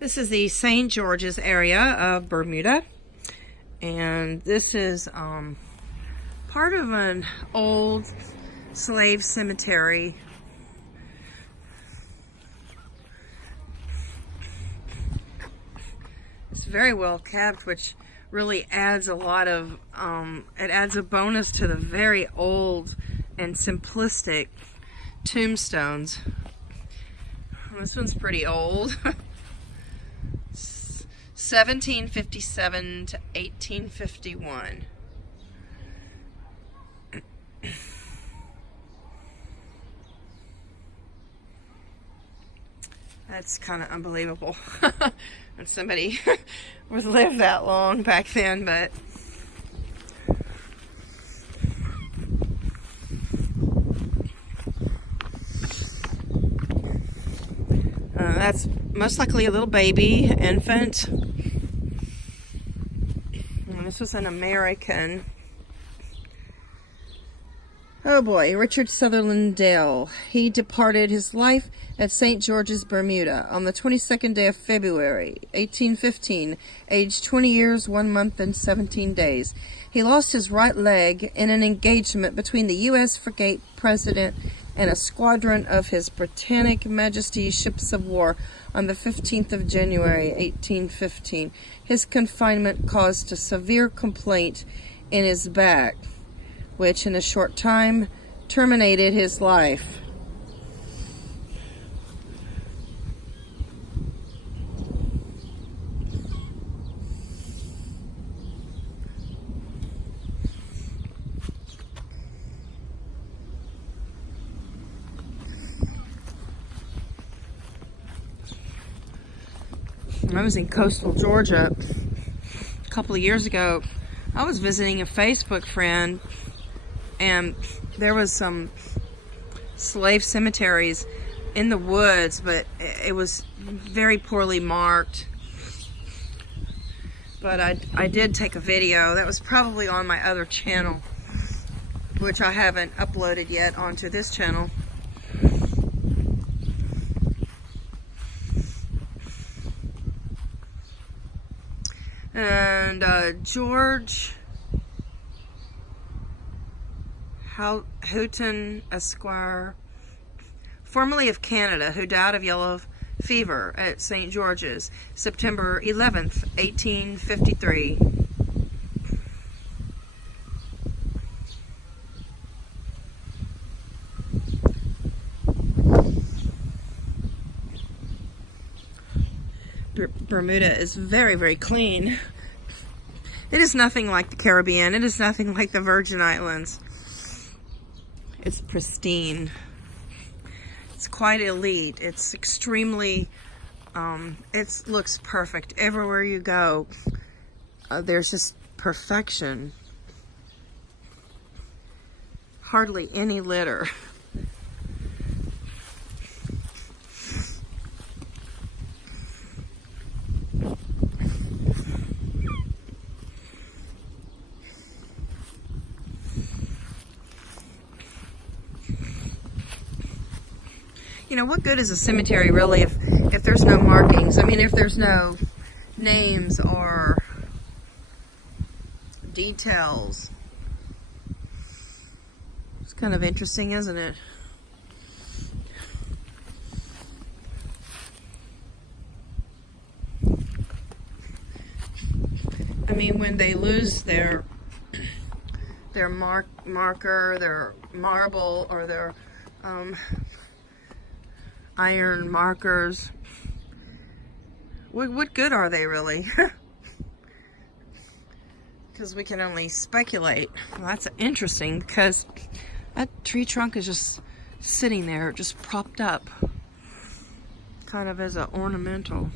This is the St. George's area of Bermuda, and this is part of an old slave cemetery. It's very well kept, which really adds a lot of, it adds a bonus to the very old and simplistic tombstones. This one's pretty old. 1757 to 1851. That's kind of unbelievable when somebody was lived that long back then, but that's most likely a little baby, infant. And this was an American. Oh boy, Richard Sutherland Dale. He departed his life at St. George's, Bermuda, on the 22nd day of February, 1815, aged 20 years, 1 month, and 17 days. He lost his right leg in an engagement between the U.S. frigate President and a squadron of His Britannic Majesty's ships of war on the 15th of January, 1815. His confinement caused a severe complaint in his back, which in a short time terminated his life. I was in coastal Georgia a couple of years ago. I was visiting a Facebook friend, and there was some slave cemeteries in the woods, but it was very poorly marked. But I did take a video that was probably on my other channel, which I haven't uploaded yet onto this channel. And George Houghton, Esquire, formerly of Canada, who died of yellow fever at St. George's, September 11th, 1853. Bermuda is very, very clean. It is nothing like the Caribbean. It is nothing like the Virgin Islands. It's pristine. It's quite elite. It's extremely, it looks perfect. Everywhere you go, there's just perfection. Hardly any litter. You know, what good is a cemetery really if there's no markings? I mean, if there's no names or details. It's kind of interesting, isn't it? I mean, when they lose their marker, their marble, or their iron markers, what good are they really? Because we can only speculate. Well, that's interesting, because that tree trunk is just sitting there, just propped up, kind of as an ornamental.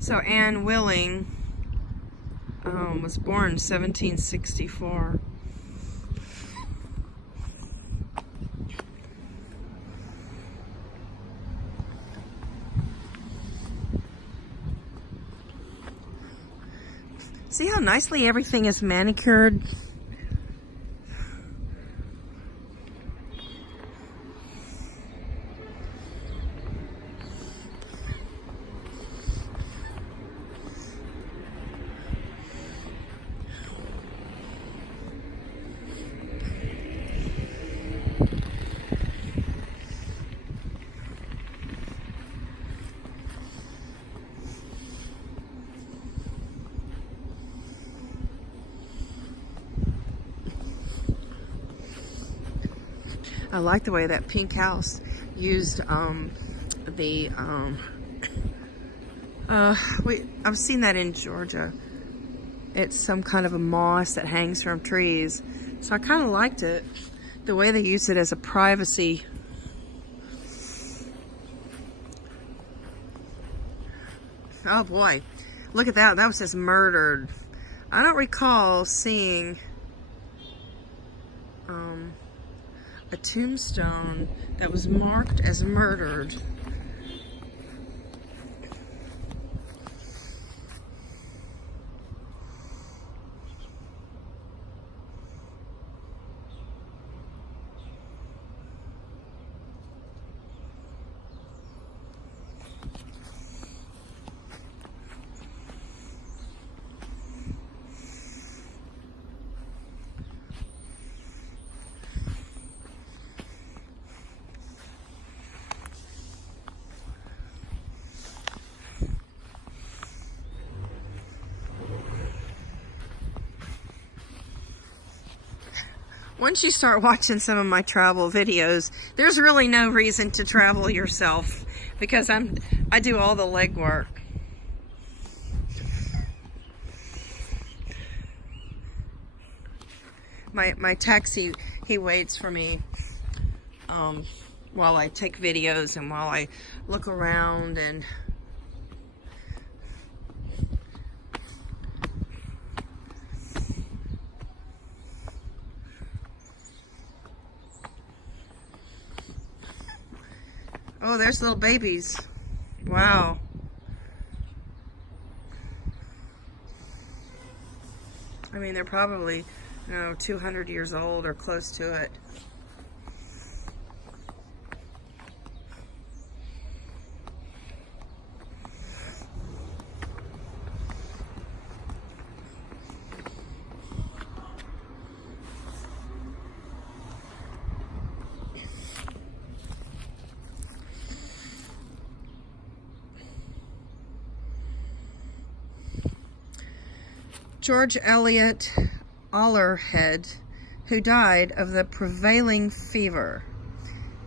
So Anne Willing was born in 1764. See how nicely everything is manicured? I like the way that pink house used I've seen that in Georgia. It's some kind of a moss that hangs from trees. So I kind of liked it, the way they use it as a privacy. Oh boy, look at that. That says murdered. I don't recall seeing a tombstone that was marked as murdered. Once you start watching some of my travel videos, there's really no reason to travel yourself because I do all the legwork. My taxi, he waits for me while I take videos and while I look around and oh, there's little babies. Wow. I mean, they're probably, 200 years old or close to it. George Eliot Ollerhead, who died of the prevailing fever,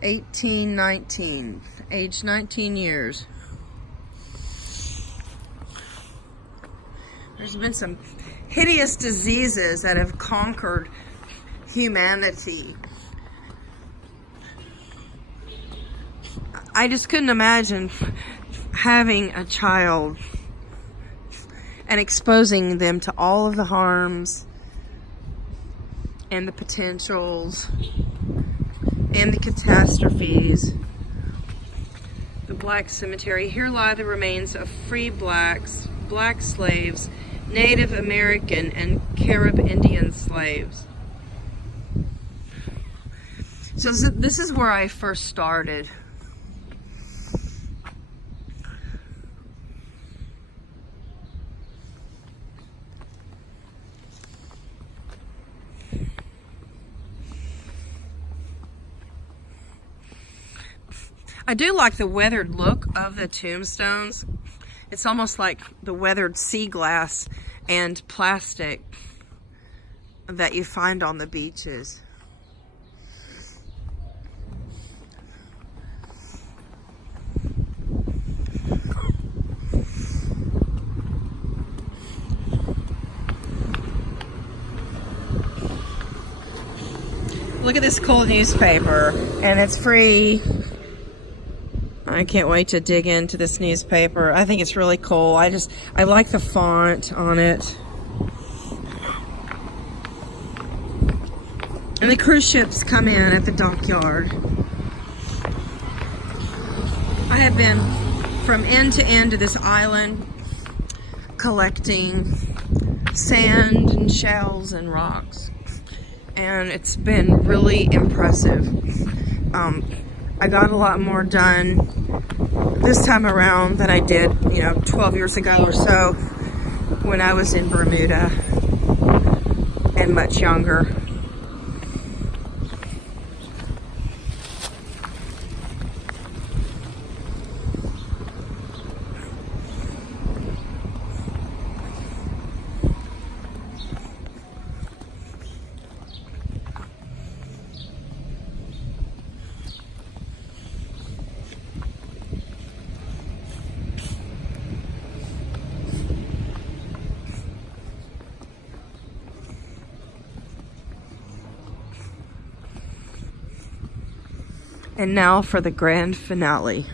1819, aged 19 years. There's been some hideous diseases that have conquered humanity. I just couldn't imagine having a child and exposing them to all of the harms and the potentials and the catastrophes. The Black Cemetery. Here lie the remains of free blacks, black slaves, Native American and Carib Indian slaves. So this is where I first started. I do like the weathered look of the tombstones. It's almost like the weathered sea glass and plastic that you find on the beaches. Look at this cool newspaper, and it's free. I can't wait to dig into this newspaper. I think it's really cool. I like the font on it. And the cruise ships come in at the dockyard. I have been from end to end of this island collecting sand and shells and rocks, and it's been really impressive. I got a lot more done this time around than I did, 12 years ago or so when I was in Bermuda and much younger. And now for the grand finale.